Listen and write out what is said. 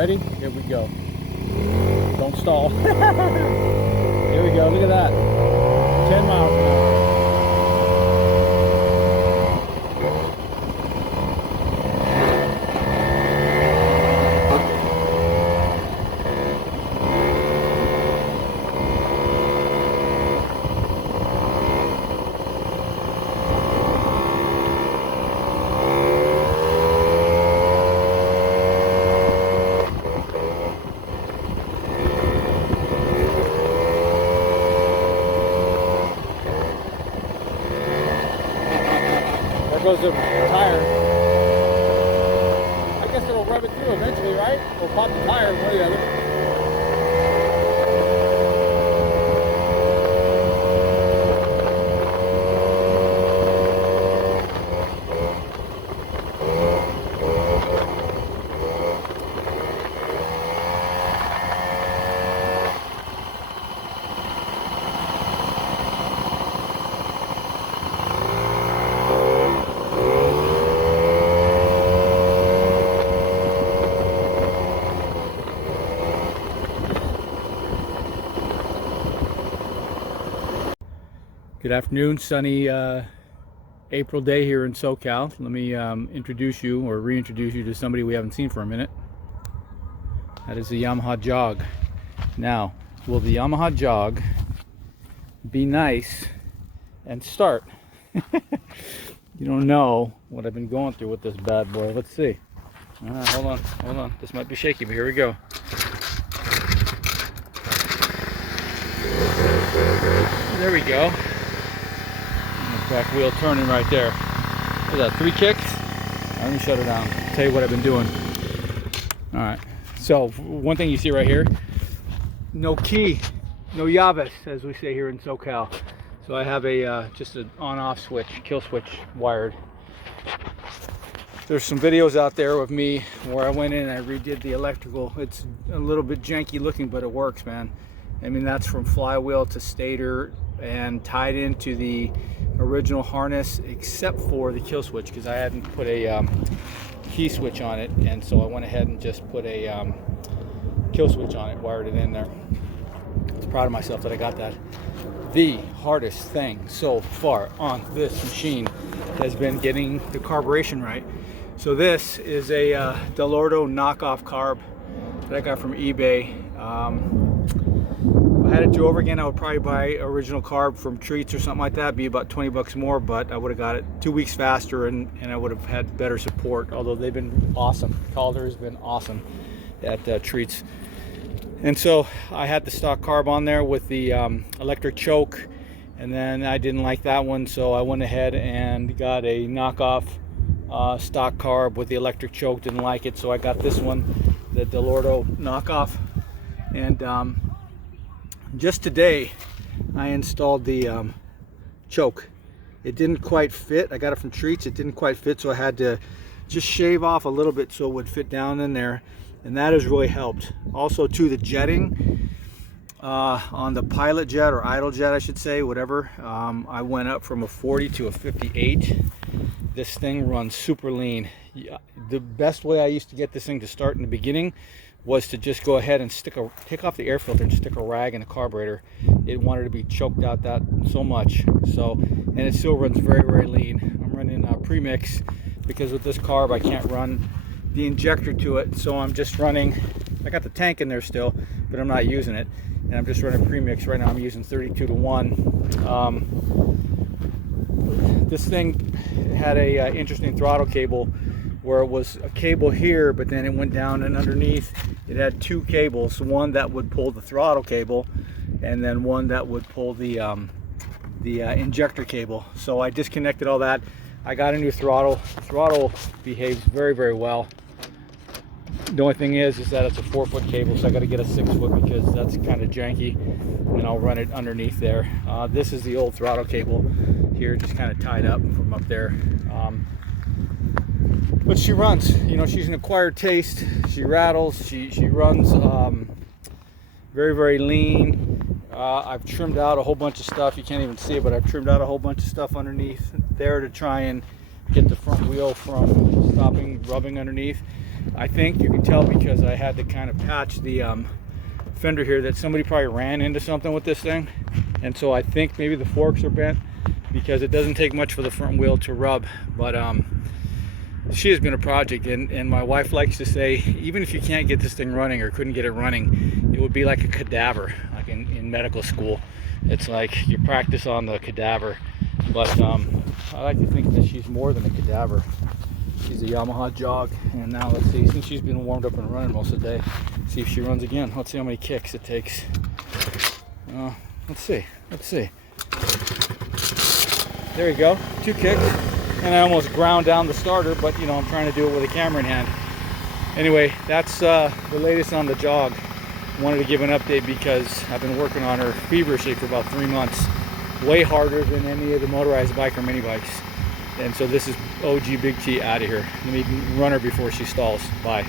Ready? Here we go. Don't stall. Here we go. Look at that. 10 miles an hour. There goes the tire. I guess it'll rub it through eventually, right? Or pop the tire, one or the other. Good afternoon, sunny April day here in SoCal. Let me introduce you or reintroduce you to somebody we haven't seen for a minute. That is the Yamaha JOG. Now, will the Yamaha JOG be nice and start? You don't know what I've been going through with this bad boy. Let's see. Hold on. This might be shaky, but here we go. There we go. Back wheel turning right there. Is that 3 kicks? Let me shut it down. I'll tell you what I've been doing. Alright, so one thing you see right here, no key, no llaves, as we say here in SoCal. So I have a just an on-off switch, kill switch wired. There's some videos out there of me where I went in and I redid the electrical. It's a little bit janky looking, but it works, man. I mean, that's from flywheel to stator and tied into the original harness, except for the kill switch, because I hadn't put a key switch on it, and so I went ahead and just put a kill switch on it, wired it in there. I'm proud of myself that I got that. The hardest thing so far on this machine has been getting the carburation right. So this is a Delorto knockoff carb that I got from eBay. If I had it do over again, I would probably buy original carb from Treats or something like that. It'd be about 20 bucks more, but I would have got it 2 weeks faster, and I would have had better support, although they've been awesome. Calder has been awesome at Treats. And so I had the stock carb on there with the electric choke, and then I didn't like that one, so I went ahead and got a knockoff stock carb with the electric choke. Didn't like it, so I got this one, the Delorto knockoff. And just today I installed the choke. It didn't quite fit. I got it from Treats. It didn't quite fit, so I had to just shave off a little bit so it would fit down in there, and that has really helped. Also too, the jetting on the pilot jet, or idle jet I should say, whatever, I went up from a 40 to a 58. This thing runs super lean. The best way I used to get this thing to start in the beginning was to just go ahead and take off the air filter and stick a rag in the carburetor. It wanted to be choked out that so much. So, and it still runs very, very lean. I'm running premix because with this carb I can't run the injector to it. So I'm just running, I got the tank in there still, but I'm not using it. And I'm just running premix right now. I'm using 32 to 1. This thing had a interesting throttle cable, where it was a cable here, but then it went down, and underneath it had 2 cables, one that would pull the throttle cable and then one that would pull the injector cable. So I disconnected all that. I got a new throttle. The throttle behaves very, very well. The only thing is that it's a 4-foot cable, so I got to get a 6-foot because that's kind of janky, and I'll run it underneath there. This is the old throttle cable here, just kind of tied up from up there. But she runs, you know, she's an acquired taste. She rattles, she runs very, very lean. I've trimmed out a whole bunch of stuff. You can't even see it, but I've trimmed out a whole bunch of stuff underneath there to try and get the front wheel from stopping rubbing underneath. I think you can tell because I had to kind of patch the fender here that somebody probably ran into something with this thing, and so I think maybe the forks are bent, because it doesn't take much for the front wheel to rub. But she has been a project, and my wife likes to say, even if you can't get this thing running or couldn't get it running, it would be like a cadaver, like in medical school. It's like you practice on the cadaver. But I like to think that she's more than a cadaver. She's a Yamaha JOG, and now let's see, since she's been warmed up and running most of the day, see if she runs again. Let's see how many kicks it takes. Let's see. There you go, 2 kicks, and I almost ground down the starter, but you know, I'm trying to do it with a camera in hand. Anyway, that's the latest on the JOG. Wanted to give an update because I've been working on her feverishly for about 3 months, way harder than any of the motorized bike or mini bikes. And so this is OG Big T out of here. Let me run her before she stalls. Bye.